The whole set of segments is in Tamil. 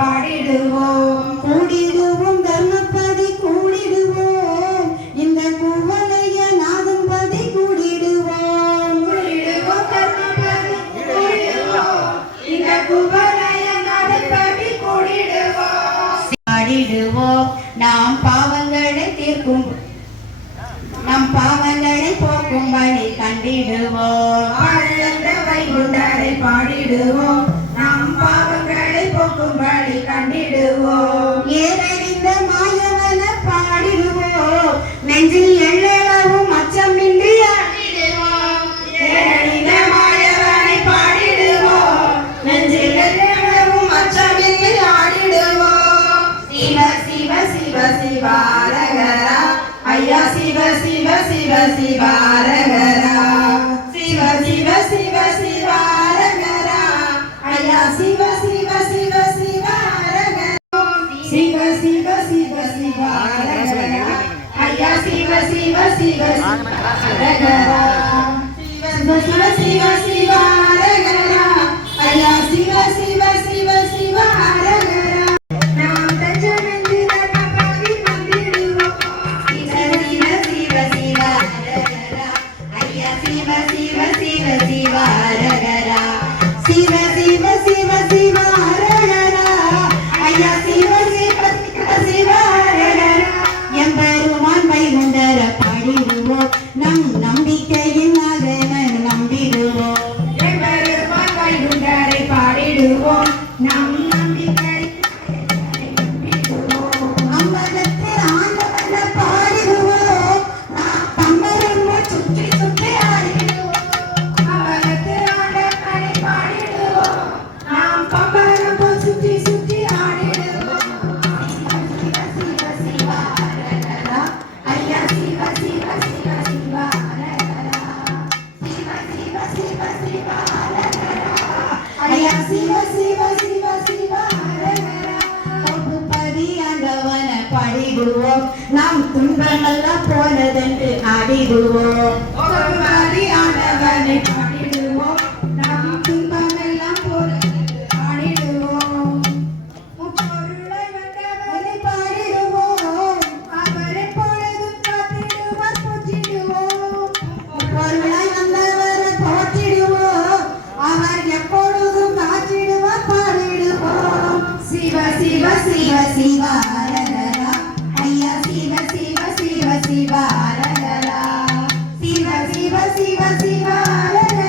பாடிடுவோம் கூடிடுவோம் தர்மபதி கூடிடுவோம் இந்த குவளைய நாதம்பதி கூடிடுவோம் தர்மபதி கூடிடுவோம் இந்த குவளைய நாதம்பதி கூடிடுவோம் பாடிடுவோம் நாம் பாவங்களை தீர்க்கும் நம் பாவங்களை போக்கும் வழி கண்டிடுவோம் வைகுண்டரை பாடிடுவோம் நம் பாவங்களை போக்கும் வழி கண்டிடுவோம் ஏறறிந்த மாயவன பாடிடுவோம் நெஞ்சில் எள்ளளவும் அச்சமின்றி ஆடிடுவோம் ஏறறிந்த மாயவனை பாடிடுவோம் நெஞ்சில் எள்ளளவும் அச்சமின்றி ஆடிடுவோம் சிவ சிவ சிவ சிவாரகரா ஐயா சிவ சிவ சிவ சிவாரகரா சிவ சிவ சிவ சிவாரகரா ஐயா சிவ சிவ சிவ சிவாரகரா சிவ சிவ சிவ சிவாரகரா ஐயா சிவ சிவ சிவ சிவாரகரா சிவ சிவ சிவ சிவாரகரா ஐயா சிவ சிவ சிவ சிவாரகரா நாம் தஞ்சமென்று தர்மபதி வந்திடுவோம் சிவ சிவ சிவ சிவாரகரா ஐயா சிவ சிவ சிவ சிவாரகரா சிவ சிவ சிவ சிவாரகரா ஐயா சிவ சிவ சிவ சிவாரகரா எம்பெருமான் வைகுண்டர பாடிடுவோம் நம் நம்பிக்கையின் நாதனை நம்பிடுவோம் எம்பெருமான் வைகுண்டரை பாடிடுவோம் நம் நம்பிக்கை அம்பலத்தில் ஆண்டவன பாடிடுவோம் நாம் பம்பரம்மா சுற்றி சுற்றி ஆடிடுவோம் அம்பலத்தில் ஆண்டவனை பாடிடுவோம் நாம் பம்பரம் போல் சுற்றி சுற்றி ஆடிடுவோம் சிவ சிவ சிவாரகரா ஐயா சிவ சிவ சிவ சிவாரகரா சிவ சிவ சிவ சிவாரகரா ஐயா சிவ சிவ சிவ சிவாரகரா பதி ஆண்டவன பாடிடுவோம் நாம் துன்பமெல்லாம் போனதென்று ஆடிடுவோம் ஒவ்வொரு ஆண்டவனை பாடிடுவோம் நாம் துன்பமெல்லாம் போல ஆடிடுவோம் முப்பொருளை வந்தவனை பாடிடுவோம் அவரை பொழுதும் காத்திடுவார் போற்றிடுவோம் பொருளாய் வந்தவரை போற்றிடுவோம் அவர் எப்பொழுதும் காற்றிடுவார் பாடிடுவோம் சிவ சிவ சிவ சிவாரகரா ஐயா சிவ சிவ சிவ சிவாரகரா சிவ சிவ சிவ சிவாரகரா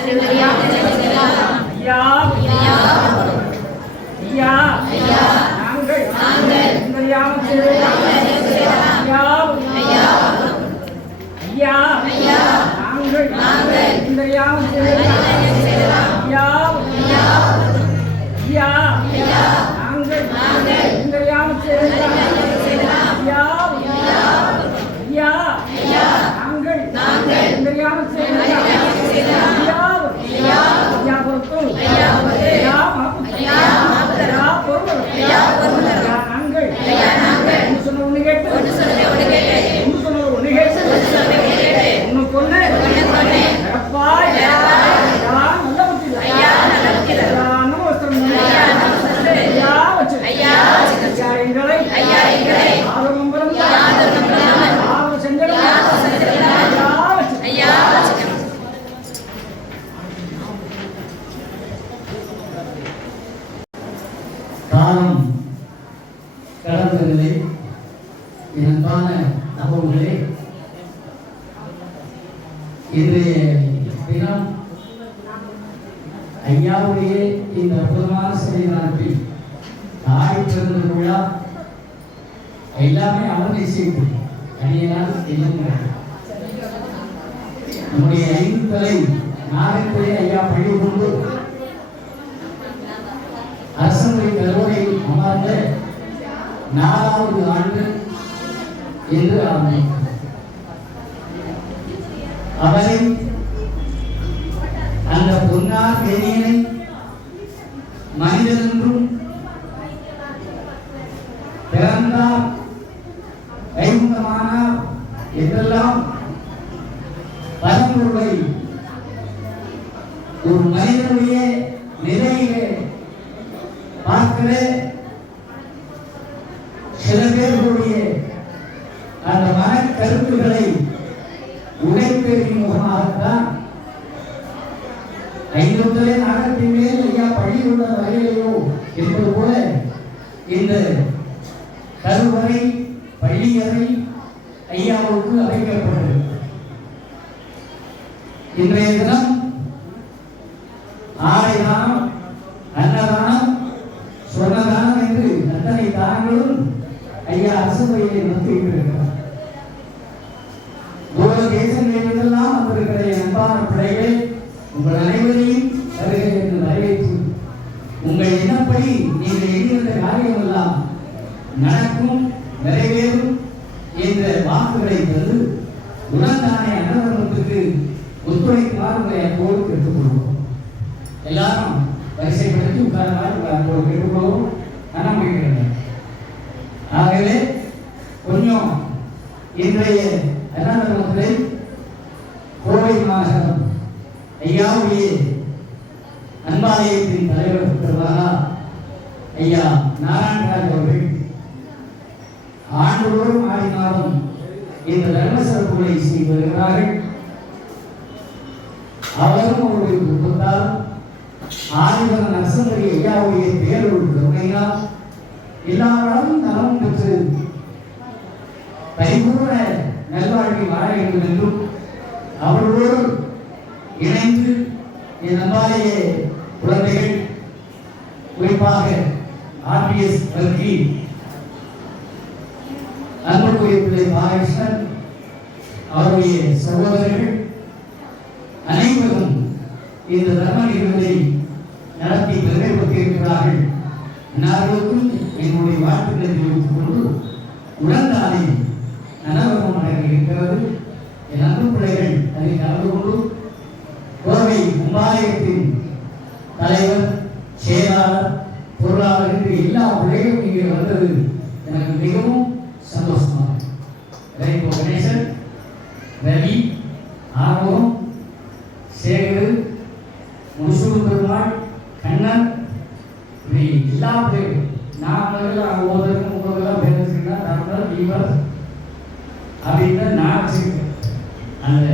ஐயா ஐயா நாங்கள் இந்த யாமம் செய்வதற்காக ஐயா நாங்கள் இந்த யாமம் செய்வதற்காக ஐயா நாங்கள் இந்த யாமம் செய்வதற்காக ஐயா நாங்கள் இந்த யாமம் செய்வதற்காக ஐயா பொறுப்பு ஐயா மாப்பு ஐயா பொறுப்பு ஐயா நாங்கள் ஒன்று சொன்ன ஒன்று கேட்டு ஒன்று சொன்ன ஒன்று கேட்டு ஒன்று கொண்டு நடப்பா ஐயா நல்ல புத்தி ஐயா நம்ம வஸ்திரம் ஐயா வச்சு ஐயா எங்களை ஆதரவு செஞ்சலும் ஐயா வச்சு காலம் கடந்ததில்லை. அன்பான தகவல்களே, இன்றைய தினம் ஐயாவுடைய இந்த அற்புதமான சன்னிதானத்தில் தாய் பிறந்த விழா எல்லாமே அவர் நிச்சயித்து அணியனால் எல்லாம் நம்முடைய 5 தலை நாகத்திலே ஐயா பள்ளி கொண்டு அரசமுறை கல்லூரியில் அமர்ந்த 4வது ஆண்டு என்று ஆரம்பித்தார். அவரை அந்த பொன்னார் தேனியனை மனிதன் என்றும் பிறந்தார் கைமுகமானார் என்றெல்லாம் பரம்பொருளை ஒரு மனிதனுடைய நிலையிலே பார்க்கிற சில பேர்களுடைய அந்த மனக்கருத்துக்களை உடைப்பெறும் முகமாகத்தான் 5 தலை நாகத்தின் மேல் ஐயா பள்ளி உள்ள வகையிலையோ என்பது போல இந்த கருவறை பள்ளியறை ஐயாவுக்கு அமைக்கப்பட்டது. இன்றைய தினம் ஆடை தானம், அன்னதானம், சொன்னதானம் என்று அத்தனை தானங்களும் ஐயா அரசுமுறையை நடத்தியிருக்கிறார். தூர தேசங்களிலிருந்தெல்லாம் வந்திருக்கிற அன்பான பிள்ளைகள் உங்கள் அனைவரையும் வருகை என்று வரவேற்று உங்கள் எண்ணப்படி நீங்கள் எண்ணிருந்த காரியம் எல்லாம் நடக்கும், நிறைவேறும் என்ற வாக்குகளை தந்து உடன்தானே அன்னதானத்துக்கு ஒத்துழைக்குமாறு உங்களை அன்போடு கேட்டுக்கொள்வோம். எல்லாரும் வரிசைப்படுத்தி உட்காரமாக உங்களை அன்போடு கேட்டுக்கொள்வோம். மனம் வைக்கிறேன். ஆகவே கொஞ்சம் இன்றைய அன்னதானத்தை கோவை மாநகரம் ஐயாவுடைய அன்பாலயத்தின் தலைவர் பெற்றவராக ஐயா நாராயணராஜ் அவர்கள் ஆண்டுதோறும் ஆடி மாதம் இந்த தர்ம சிறப்புகளை செய்து வருகிறார்கள். அவரும் அவருடைய குடும்பத்தால் ஆதிபன் நரசம்பரி ஐயாவுடைய பேரொரு கருணையினால் எல்லாரும் நலமும் பெற்று பரிபூர்ண நல்வாழ்வை வாழ வேண்டும் என்றும் அவர்களோடு இணைந்து என் அன்பாலய குழந்தைகள், குறிப்பாக ஆர்பிஎஸ் வர்க்கி அன்புக்குரிய பிள்ளை பாலகிருஷ்ணன் அவருடைய சகோதரர்கள் அனைவரும் இந்த தர்ம நிகழ்வை நடத்தி பெருமைப்பட்டிருக்கிறார்கள். அனைவருக்கும் என்னுடைய வாழ்த்துக்களை தெரிவித்துக் கொண்டு உடன்தானே நலவரம் அடங்கி இருக்கிறது. என் அன்பு பிள்ளைகள் அதில் கலந்து கொண்டு கோவை கும்பாலயத்தின் தலைவர், செயலாளர், பொருளாளர் என்று எல்லா பிள்ளைகளும் இங்கே வந்தது எனக்கு மிகவும் சந்தோஷமாக. கணேசன், ரவி, ஆர்வம், சேகர், முசூர் பெருமாள், கண்ணன், எல்லா பிள்ளைகளும் நான் ஒவ்வொருத்தருக்கும் உங்களெல்லாம் பேர் வச்சுக்கிட்டா தமிழர், இவர் அப்படின்னு நான் வச்சுக்கிட்டேன். அந்த